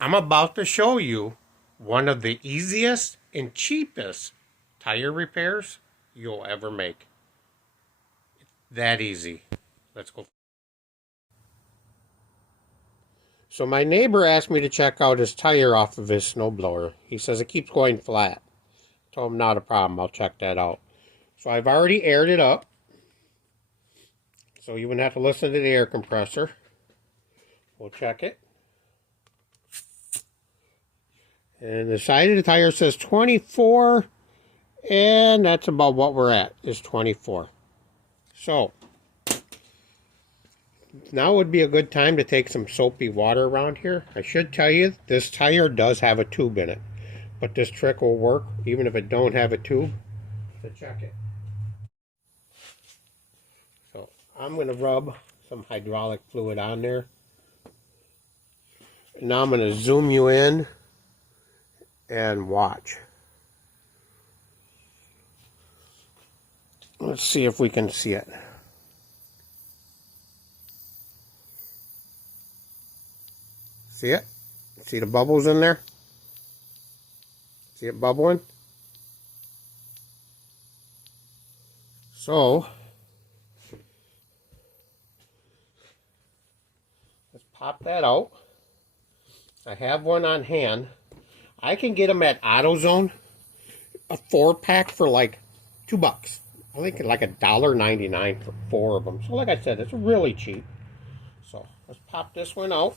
I'm about to show you one of the easiest and cheapest tire repairs you'll ever make. That easy. Let's go. So my neighbor asked me to check out his tire off of his snowblower. He says it keeps going flat. I told him not a problem, I'll check that out. So I've already aired it up. So you wouldn't have to listen to the air compressor. We'll check it. And the side of the tire says 24, and that's about what we're at, is 24. So, now would be a good time to take some soapy water around here. I should tell you, this tire does have a tube in it. But this trick will work even if it don't have a tube. To check it. So, I'm going to rub some hydraulic fluid on there. Now I'm going to zoom you in and watch. Let's see if we can see it. See it? See the bubbles in there? See it bubbling? So, let's pop that out. I have one on hand. I can get them at AutoZone, a 4-pack for like $2. I think like $1.99 for 4 of them. So like I said, it's really cheap. So let's pop this one out.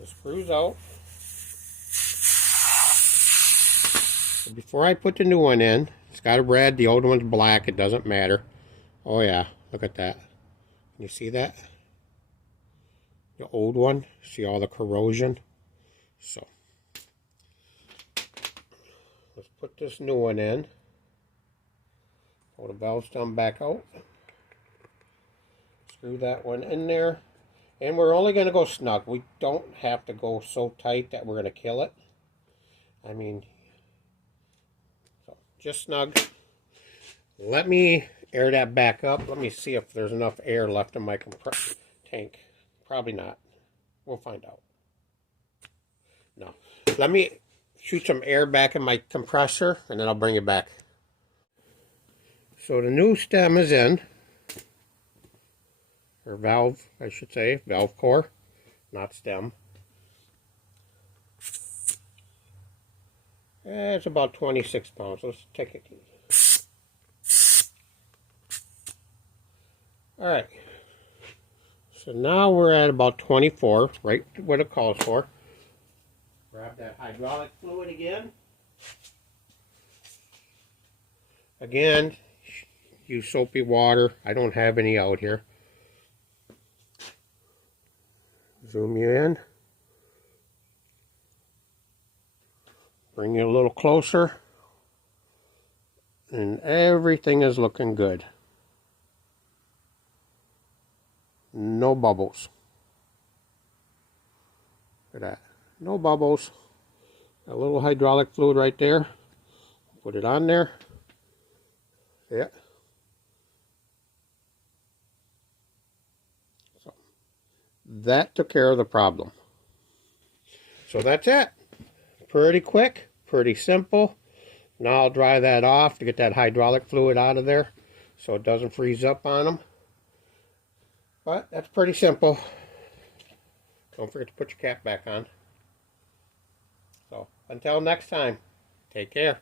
The screws out. So before I put the new one in, it's got a red, the old one's black, it doesn't matter. Oh yeah, look at that. Can you see that? The old one, see all the corrosion? So, let's put this new one in. Pull the valve stem back out. Screw that one in there. And we're only going to go snug. We don't have to go so tight that we're going to kill it. I mean, so just snug. Let me air that back up. Let me see if there's enough air left in my tank. Probably not. We'll find out. No. Let me shoot some air back in my compressor, and then I'll bring it back. So the new stem is in. Or valve, I should say. Valve core, not stem. It's about 26 pounds. Let's take it easy. Alright. So now we're at about 24, right what it calls for. Grab that hydraulic fluid again. Again, use soapy water. I don't have any out here. Zoom you in. Bring you a little closer. And everything is looking good. No bubbles. Look at that. No bubbles. A little hydraulic fluid right there. Put it on there. Yeah. So that took care of the problem. So that's it. Pretty quick, pretty simple. Now I'll dry that off to get that hydraulic fluid out of there so it doesn't freeze up on them. But that's pretty simple. Don't forget to put your cap back on. So until next time, take care.